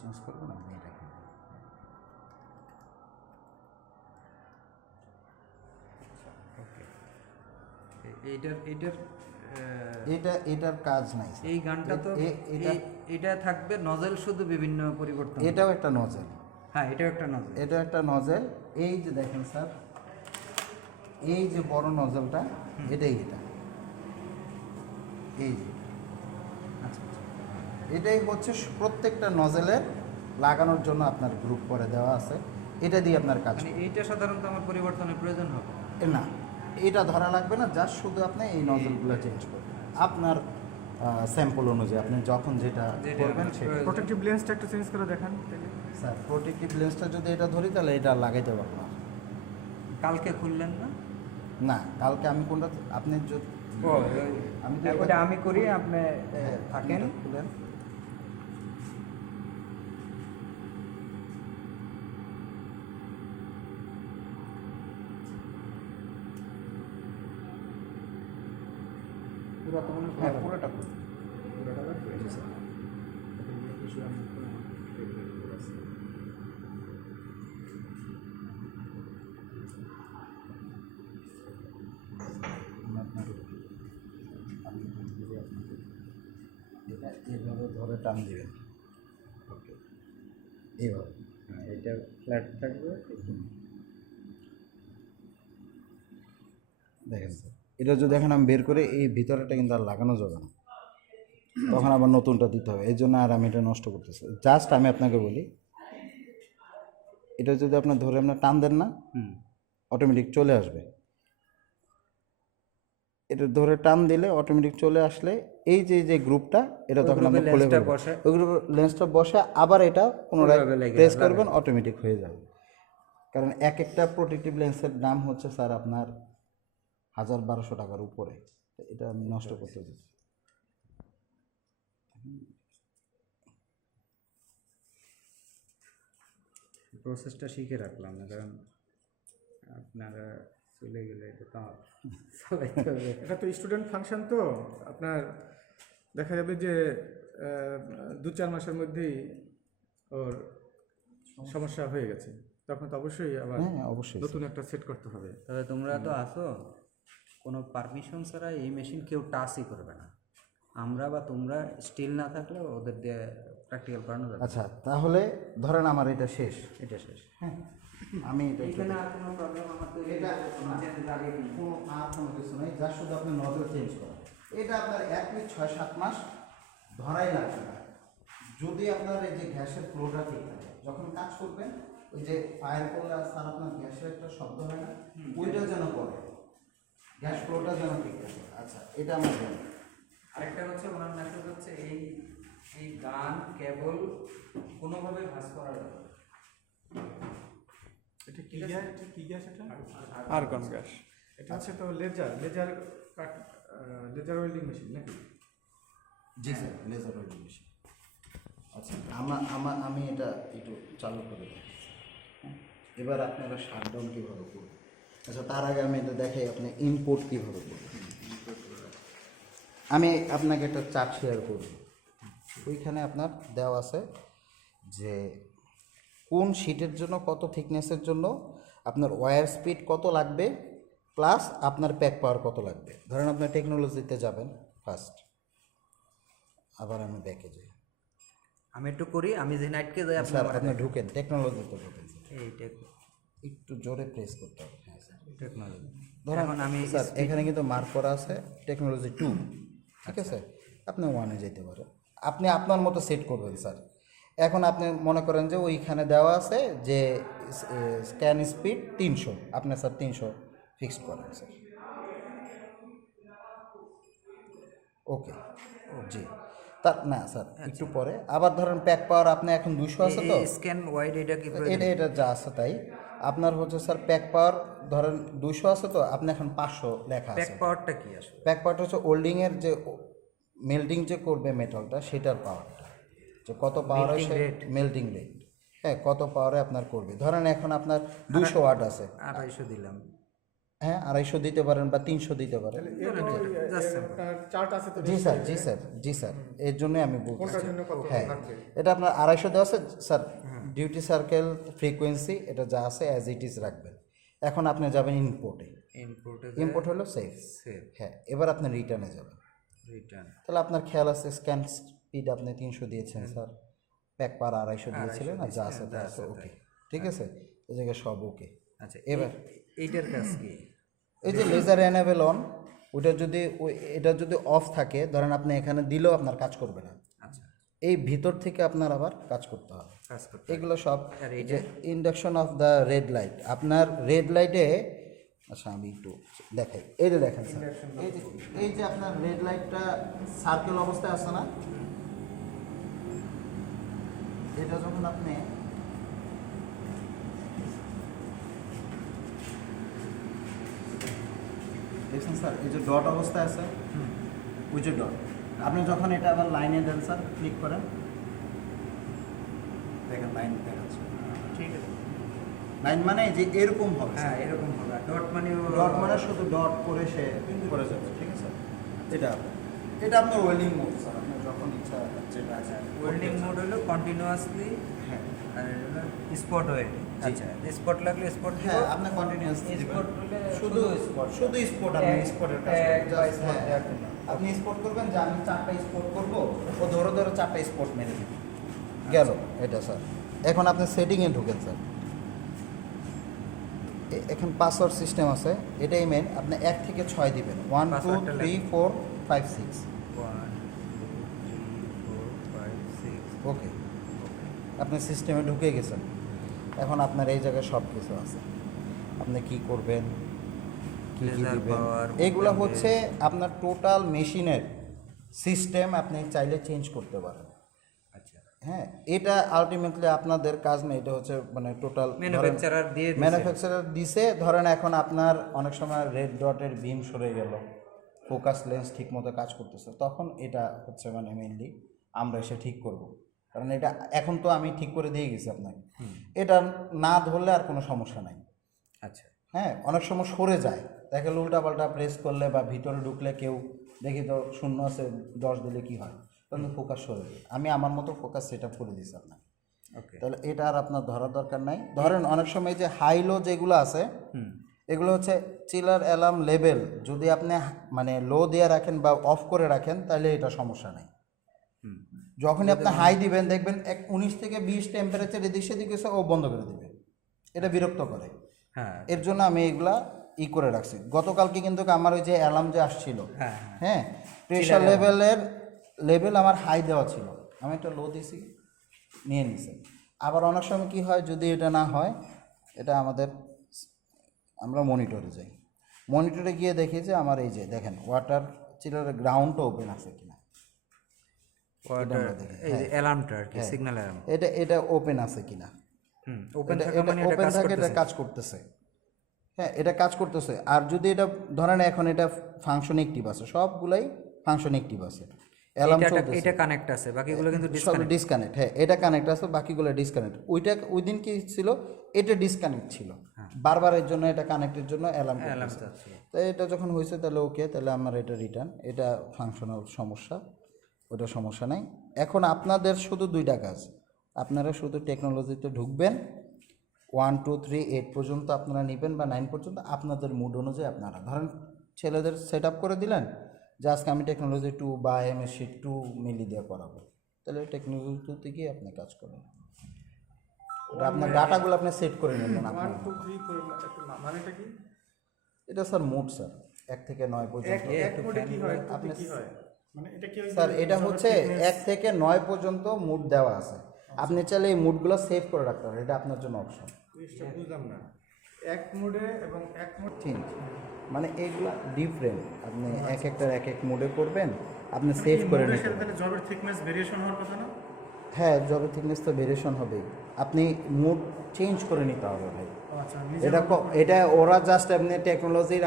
Change করবেন আপনি এটা করবেন। ওকে, এইটার এইটার এটার কাজ নাই স্যার। এই গানটা তো এটা থাকবে নজেল শুধু বিভিন্ন পরিবর্তন। এটাও একটা নজেল। হ্যাঁ, এটাও একটা নজেল। এটা একটা নজেল। এই যে দেখেন স্যার, এই যে বড় নজেলটা, এটাই এটা, এই যে আচ্ছা আচ্ছা। এটাই হচ্ছে প্রত্যেকটা নজেলের লাগানোর জন্য আপনার গ্রুপ করে দেওয়া আছে। এটা দিয়ে আপনার কাজ মানে এইটা সাধারণত আমার পরিবর্তনের প্রয়োজন হবে না, এটা ধরা লাগবে না, জাস্ট শুধু আপনি এই নজলগুলো চেঞ্জ করবেন আপনার স্যাম্পল অনুযায়ী, আপনি যখন যেটা করবেন সেটা। প্রোটেক্টিভ লেন্সটা একটু চেঞ্জ করে দেখান। স্যার প্রোটেক্টিভ লেন্সটা যদি এটা ধরি তাহলে এটা লাগাইতে পারবো না। কালকে খুললেন না? না, কালকে আমি কোনটা আপনি যদি আমি তো ওটা আমি করি, আপনি থাকেন। খুলেন। পুরো তো মনে হ্যাঁ, পুরোটা খুলুন। পুরোটা লাগবে? জি স্যার। এটা এইভাবে ধরে টান দিবেন। ওকে, এইভাবে। হ্যাঁ, এটা ফ্ল্যাট থাকবে। দেখেন স্যার, এটা যদি এখন আমি বের করে এই ভিতরেটা কিন্তু আর লাগানো যাবে না, তখন আবার নতুনটা দিতে হবে। এই জন্য আর আমি এটা নষ্ট করতেছি। জাস্ট আমি আপনাকে বলি, এটা যদি আপনার ধরে আপনার টান দেন না, অটোমেটিক চলে আসবে। এটা ধরে টান দিলে অটোমেটিক চলে আসলে এই যে গ্রুপটা, এটা তখন আপনি খুলে ফেলবেন। ওই গ্রুপে লেন্সটা বসে আবার এটা পুনরায় প্রেস করবেন, অটোমেটিক হয়ে যাবে। কারণ এক একটা প্রোটেক্টিভ লেন্সের দাম হচ্ছে স্যার আপনার 1000-1200 টাকার উপরে। এটা আমি নষ্ট করতে দিচ্ছি। প্রসেসটা শিখে রাখলাম না, কারণ আপনারা চলে গেলে এটা তো আমার চালাইতে হবে। এটা তো স্টুডেন্ট ফাংশন, তো আপনার দেখা যাবে যে 2-4 মাসের মধ্যেই ওর সমস্যা হয়ে গেছে, তখন তো অবশ্যই আবার হ্যাঁ, অবশ্যই নতুন একটা সেট করতে হবে। তবে তোমরা তো আসো, কোনো পারমিশন ছাড়া এই মেশিন কেউ টাচই করবে না। আমরা বা তোমরা স্টিল না থাকলে ওদের দিয়ে প্র্যাকটিক্যাল করানো যাবে। আচ্ছা, তাহলে ধরেন আমার এটা শেষ। এটা শেষ। হ্যাঁ, আমি এটা এখানে আর কোনো প্রবলেম আমার তো এটা কোনো আর কোনো কিছু নেই, যা শুধু আপনি নজর চেঞ্জ করা। এটা আপনার 1 থেকে 6-7 মাস ধরাই লাগবে না, যদি আপনার এই যে গ্যাসের ফ্লোটা ঠিক থাকে। যখন কাজ করবেন, ওই যে ফায়ার করলে স্যার আপনার গ্যাসের একটা শব্দ হয় না, ওইটা যেন করে, গ্যাস ফ্লোটা যেন ঠিক থাকে। আচ্ছা, এটা আমার জানি। আরেকটা হচ্ছে ওনার মেসেজ হচ্ছে এই এই গান কেবল কোনোভাবে ভাঁজ করা যাবে না। এটা কি গ্যাস? এটা কি গ্যাস? এটা আর্গন গ্যাস। এটা হচ্ছে তো লেজার ওয়েল্ডিং মেশিন নাকি? জি স্যার, লেজার ওয়েল্ডিং মেশিন। আচ্ছা, আমি এটা একটু চালু করে দিই। হ্যাঁ, এবার আপনারা শাটডাউন কীভাবে করবেন? আচ্ছা, তার আগে আমি এটা দেখাই আপনি ইনপুট কীভাবে করবেন। আমি আপনাকে একটা চার্ট শেয়ার করব। ওইখানে আপনার দেওয়া আছে যে কোন শিটের জন্য কত থিকনেসের জন্য আপনার ওয়্যার স্পিড কত লাগবে, প্লাস আপনার প্যাক পাওয়ার কত লাগবে। ধরেন আপনি টেকনোলজিতে যাবেন ফার্স্ট, আবার আমি ব্যাকে যাই। আমি একটু করি, আমি যে নাইটকে যাই আপনি স্যার আমার আপনি ঢুকেন, টেকনোলজিতে ঢুকেন। এই একটু জোরে প্রেস করতে হবে। হ্যাঁ স্যার, টেকনোলজি। ধরেন এখন আমি স্যার এখানে কিন্তু মার্ক করা আছে টেকনোলজি 2, ঠিক আছে? আপনি 1-এ যেতে পারেন, আপনি আপনার মতো সেট করবেন স্যার। এখন আপনি মনে করেন যে ওইখানে দেওয়া আছে যে স্ক্যান স্পিড 300, আপনি স্যার 300 ফিক্সড করেন স্যার। ওকে, জি। তার না স্যার, একটু পরে আবার ধরেন প্যাক পাওয়ার আপনি এখন 200 আছে তো, স্ক্যান ওয়াইড এটা কি এটা যা আছে তাই। আপনার হচ্ছে স্যার প্যাক পাওয়ার ধরেন 200 আছে তো, আপনি এখন 500 লেখা প্যাক আছে। পাওয়ারটা কি আসলে? প্যাক পাওয়ারটা হচ্ছে ওল্ডিংয়ের যে মেল্টিং যে করবে মেটালটা, সেটার পাওয়ারটা, যে কত পাওয়ার হয় সে মেল্টিং রেট। হ্যাঁ, কত পাওয়ারে আপনার করবে। ধরেন এখন আপনার 200 ওয়াট আছে, 250 দিলাম। হ্যাঁ 250 দিতে পারেন বা 300 দিতে পারেন। আপনার চার্ট আছে তো? জি স্যার, জি স্যার, জি স্যার, এর জন্যই আমি বলছি। কোনটার জন্য কত হ্যাঁ লাগবে? এটা আপনার 250 দেওয়া আছে স্যার। ডিউটি সার্কেল ফ্রিকোয়েন্সি এটা যা আছে অ্যাজ ইট ইজ রাখবেন। এখন আপনি যাবেন ইম্পোর্টে, ইনপুটে ইম্পোর্ট হলো সেফ। সেভ হ্যাঁ এবার আপনি রিটার্নে যাবেন। রিটার্ন তাহলে আপনার খেয়াল আছে স্ক্যান স্পিড আপনি 300 দিয়েছেন স্যার, প্যাক পার 250 দিয়েছিলেন, আর যা আছে তা আছে ওকে, ঠিক আছে, এই জায়গায় সব ওকে। আচ্ছা এবার এইটার কাজ কি? এই যে লেজার এনেবল অন, ওইটা যদি এটা যদি অফ থাকে ধরেন আপনি এখানে দিলেও আপনার কাজ করবে না, আচ্ছা এই ভিতর থেকে আপনার আবার কাজ করতে হবে। কাজ করতে এগুলো সব আর এই যে induction of the red light, আপনার রেড লাইটে, আচ্ছা আমি একটু দেখাই, এই যে দেখেন স্যার, এই যে আপনার রেড লাইটটা সার্কেল অবস্থায় আছে না, এটা যখন আপনি দেখছেন স্যার, এই যে ডট অবস্থায় আছে, ওই যে ডট, আপনি যখন এটা আবার লাইনে দেন স্যার, ক্লিক করেন, দেখেন লাইন দেখাচ্ছে, ঠিক আছে। লাইন মানে যে এরকম হবে, হ্যাঁ এরকম হবে। ডট মানে ডট মানে শুধু ডট করে সে করে যাবে, ঠিক আছে। এটা এটা আপনার ওয়েল্ডিং মোড স্যার, আপনার যখন ইচ্ছা যেটা আছে ওয়েল্ডিং মোড হলো কন্টিনিউয়াসলি, হ্যাঁ আর স্পট ওয়েল্ড। আচ্ছা স্পট লাগলে স্পট হ্যাঁ আপনি কন্টিনিউয়াস স্পট হলে শুধু স্পট শুধু স্পট, আপনি স্পটের কাজ আপনি স্পট করবেন যে আমি 4টা স্পট করব, ও ধরে ধরে 4টা স্পট মেরে দিবে, গেল এটা স্যার। এখন আপনি সেটিংয়ে ঢুকেন স্যার, এখন পাসওয়ার্ড সিস্টেম আছে, এটাই মেন, আপনি 1 থেকে 6 দিবেন, 1 2 পাসওয়ার্ডটা 3 4 5 6 1 2 3 4 5 6 ওকে। আপনি সিস্টেমে ঢুকে গেছেন, এখন আপনার এই জায়গায় সব কিছু আছে, আপনি কি করবেন, কি কি Laser দিবেন, power, এগুলো voltage। হচ্ছে আপনার টোটাল মেশিনের সিস্টেম, আপনি চাইলে চেঞ্জ করতে পারেন। আচ্ছা হ্যাঁ এটা আলটিমেটলি আপনাদের কাজ না, এটা হচ্ছে মানে টোটাল ম্যানুফ্যাকচারার দিয়ে দিছে। ম্যানুফ্যাকচারার দিছে। ধরেন এখন আপনার অনেক সময় রেড ডটের বিম সরে গেল, ফোকাস লেন্স ঠিক মতো কাজ করতেছে, তখন এটা হচ্ছে মানে মেইনলি আমরা এসে ঠিক করব, কারণ এটা এখন তো আমি ঠিক করে দিয়ে গেছি আপনাকে, এটা না ধরলে আর কোনো সমস্যা নাই। আচ্ছা হ্যাঁ অনেক সময় সরে যায়, দেখে উল্টা পাল্টা প্রেস করলে বা ভিতরে ঢুকলে কেউ দেখি তো শূন্য আছে 10 দিলে কি হয়, তখন ফোকাস সরে যায়, আমি আমার মতো ফোকাস সেট আপ করে দিয়েছি আপনাকে, ওকে তাহলে এটা আর আপনার ধরার দরকার নাই। ধরেন অনেক সময় যে হাই লো যেগুলো আছে, এগুলো হচ্ছে চিলার অ্যালার্ম লেভেল, যদি আপনি মানে লো দিয়ে রাখেন বা অফ করে রাখেন তাহলে এটা সমস্যা নাই। যখনই আপনি হাই দিবেন দেখবেন 19 থেকে 20 টেম্পারেচার এদিক সেদিক এসে ও বন্ধ করে দিবে, এটা বিরক্ত করে। হ্যাঁ এর জন্য আমি এগুলা করে রাখছি। গতকালকে কিন্তু আমার ওই যে অ্যালার্ম যে আসছিল, হ্যাঁ হ্যাঁ প্রেশার লেভেল আমার হাই দেওয়া ছিল, আমি একটা লো দিছি, নিয়ে নিছে। আবার অনেক সময় কি হয়, যদি এটা না হয়, এটা আমরা মনিটরে যাই, মনিটরে গিয়ে দেখি যে আমার এই যে দেখেন ওয়াটার চিলারের গ্রাউন্ডটা ওপেন আছে কিনা, ওয়াটার দেখি, এই যে অ্যালার্মটা আর কি, হ্যাঁ। Signal alarm. এটা ওপেন আছে কিনা, ওপেন এটা থাকা মানে এটা ওপেন কাজ থাকে, এটা করতেছে। কাজ করতেছে, হ্যাঁ এটা কাজ করতেছে। আর যদি এটা ধরেন এখন এটা ফাংশন অ্যাক্টিভ আছে, সবগুলাই ফাংশন অ্যাক্টিভ আছে, অ্যালার্ম চলতেছে, এটা কানেক্ট আছে, বাকিগুলো কিন্তু সব ডিসকানেক্ট। ডিসকানেক্ট, হ্যাঁ এটা কানেক্ট আছে, বাকিগুলো ডিসকানেক্ট। ওই দিন কি ছিল, এটা ডিসকানেক্ট ছিল, বারবার এর জন্য এটা কানেক্টের জন্য অ্যালার্ম যাচ্ছিল। তো এটা যখন হয়েছে তাহলে ওকে, তাহলে আমার এটা রিটার্ন, এটা ফাংশনাল সমস্যা, ওটা সমস্যা নাই। এখন আপনাদের শুধু 2টা কাজ, আপনারা শুধু টেকনোলজিতে ঢুকবেন, 1 2 3 8 পর্যন্ত আপনারা নেবেন বা 9 পর্যন্ত, আপনাদের মুড অনুযায়ী আপনারা ধরেন ছেলেদের সেট আপ করে দিলেন যে আজকে আমি টেকনোলজি 2 বা এমএসসি 2 মিলি দিয়ে করাবো, তাহলে টেকনোলজি 2 গিয়ে আপনি কাজ করেন, ওটা আপনার ডাটাগুলো আপনি সেট করে নেবেন আপনার। 1 2 3 মানেটা কি? এটা স্যার মুড স্যার 1 থেকে 9 পর্যন্ত। এক মোডে কি হয়, আপনি কি হয় মানে এটা কি স্যার এটা হচ্ছে 1 থেকে 9 পর্যন্ত মুড দেওয়া আছে, আপনি চাইলে এই মুডগুলো সেভ করে রাখতে পারেন, এটা আপনার জন্য অপশন। জিনিসটা বুঝলাম না, এক মোডে এবং এক মোড ঠিক, মানে এইগুলা ডিফারেন্ট, আপনি এক একটার এক এক মোডে করবেন, আপনি সেভ করে নিতে পারেন। তাহলে জবের থিকনেস ভেরিয়েশন হওয়ার কথা না? হ্যাঁ জবের থিকনেস তো ভেরিয়েশন হবেই, আপনি মুড চেঞ্জ করে নিতে হবে ভাই, আচ্ছা এটা ওরা জাস্ট এমনি টেকনোলজির